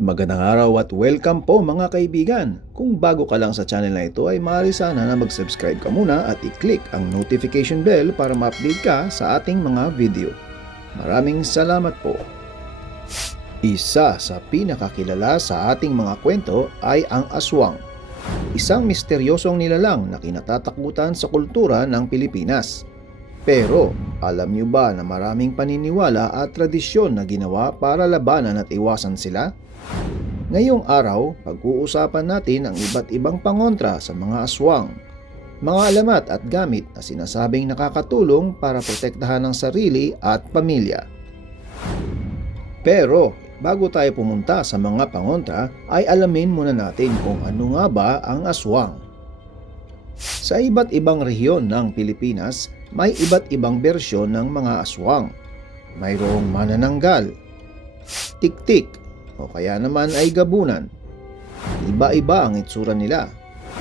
Magandang araw at welcome po mga kaibigan. Kung bago ka lang sa channel na ito ay maaari sana na mag-subscribe ka muna at i-click ang notification bell para ma-update ka sa ating mga video. Maraming salamat po. Isa sa pinakakilala sa ating mga kwento ay ang aswang. Isang misteryosong nilalang na kinatatakutan sa kultura ng Pilipinas. Pero, alam niyo ba na maraming paniniwala at tradisyon na ginawa para labanan at iwasan sila? Ngayong araw, pag-uusapan natin ang iba't ibang pangontra sa mga aswang. Mga alamat at gamit na sinasabing nakakatulong para protektahan ang sarili at pamilya. Pero, bago tayo pumunta sa mga pangontra, ay alamin muna natin kung ano nga ba ang aswang. Sa iba't ibang rehiyon ng Pilipinas, may iba't ibang bersyon ng mga aswang. Mayroong manananggal, tiktik, o kaya naman ay gabunan. Iba-iba ang itsura nila.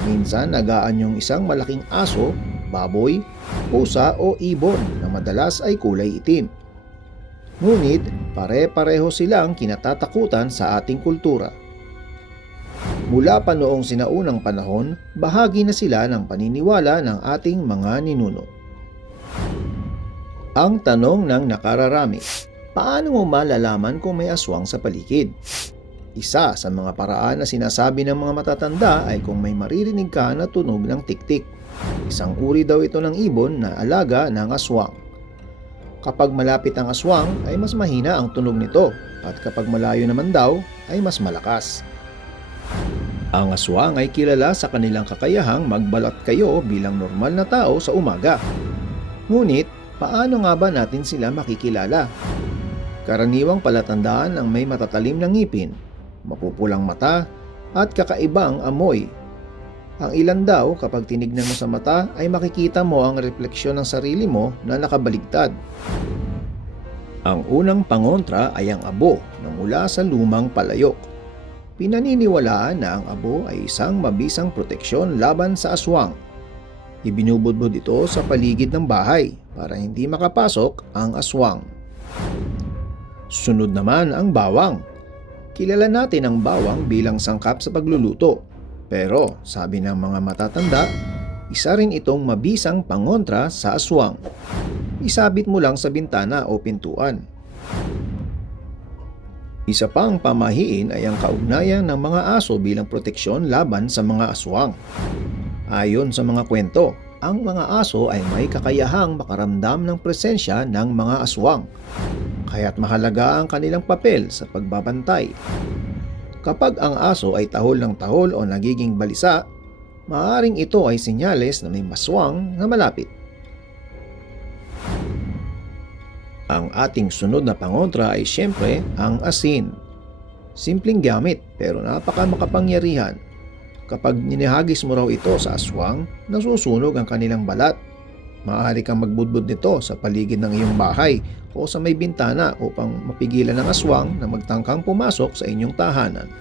Minsan nagaan yung isang malaking aso, baboy, pusa o ibon na madalas ay kulay itim. Ngunit pare-pareho silang kinatatakutan sa ating kultura. Mula pa noong sinaunang panahon, bahagi na sila ng paniniwala ng ating mga ninuno. Ang tanong ng nakararami, paano mo malalaman kung may aswang sa paligid? Isa sa mga paraan na sinasabi ng mga matatanda ay kung may maririnig ka na tunog ng tiktik. Isang uri daw ito ng ibon na alaga ng aswang. Kapag malapit ang aswang ay mas mahina ang tunog nito at kapag malayo naman daw ay mas malakas. Ang aswang ay kilala sa kanilang kakayahang magbalat kayo bilang normal na tao sa umaga. Ngunit, paano nga ba natin sila makikilala? Karaniwang palatandaan ang may matatalim na ngipin, mapupulang mata, at kakaibang amoy. Ang ilan daw kapag tinignan mo sa mata ay makikita mo ang refleksyon ng sarili mo na nakabaligtad. Ang unang pangontra ay ang abo na mula sa lumang palayok. Pinaniniwalaan na ang abo ay isang mabisang proteksyon laban sa aswang. Ibinubudbud ito sa paligid ng bahay para hindi makapasok ang aswang. Sunod naman ang bawang. Kilala natin ang bawang bilang sangkap sa pagluluto. Pero sabi ng mga matatanda, isa rin itong mabisang pangontra sa aswang. Isabit mo lang sa bintana o pintuan. Isa pang pamahiin ay ang kaugnayan ng mga aso bilang proteksyon laban sa mga aswang. Ayon sa mga kwento, ang mga aso ay may kakayahang makaramdam ng presensya ng mga aswang, kaya't mahalaga ang kanilang papel sa pagbabantay. Kapag ang aso ay tahol ng tahol o nagiging balisa, maaaring ito ay senyales na may maswang na malapit. Ang ating sunod na pangontra ay siyempre ang asin. Simpleng gamit pero napaka makapangyarihan. Kapag ninihagis mo raw ito sa aswang, nasusunog ang kanilang balat. Maaari kang magbudbud nito sa paligid ng iyong bahay o sa may bintana upang mapigilan ng aswang na magtangkang pumasok sa inyong tahanan.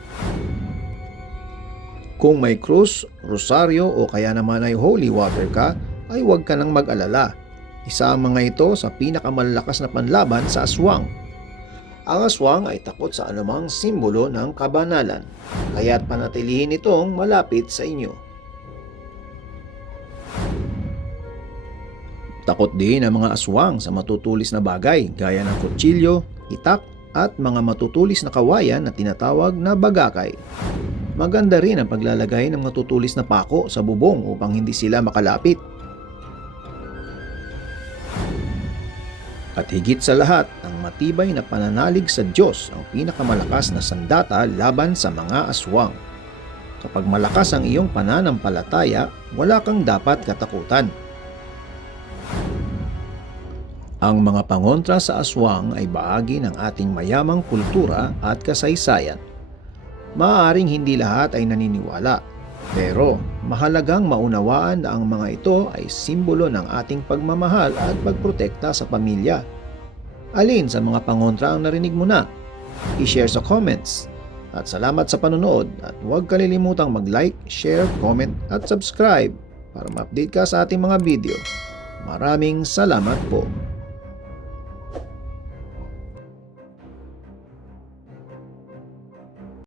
Kung may krus, rosaryo o kaya naman ay holy water ka, ay huwag ka nang mag-alala. Isa ang mga ito sa pinakamalakas na panlaban sa aswang. Ang aswang ay takot sa anumang simbolo ng kabanalan, kaya't panatilihin itong malapit sa inyo. Takot din ang mga aswang sa matutulis na bagay gaya ng kutsilyo, itak at mga matutulis na kawayan na tinatawag na bagakay. Maganda rin ang paglalagay ng matutulis na pako sa bubong upang hindi sila makalapit. At higit sa lahat, ang matibay na pananalig sa Diyos ang pinakamalakas na sandata laban sa mga aswang. Kapag malakas ang iyong pananampalataya, wala kang dapat katakutan. Ang mga pangontra sa aswang ay bahagi ng ating mayamang kultura at kasaysayan. Maaaring hindi lahat ay naniniwala, pero mahalagang maunawaan na ang mga ito ay simbolo ng ating pagmamahal at pagprotekta sa pamilya. Alin sa mga pangontra ang narinig mo na? I-share sa comments. At salamat sa panonood at huwag kalilimutang mag-like, share, comment at subscribe para ma-update ka sa ating mga video. Maraming salamat po.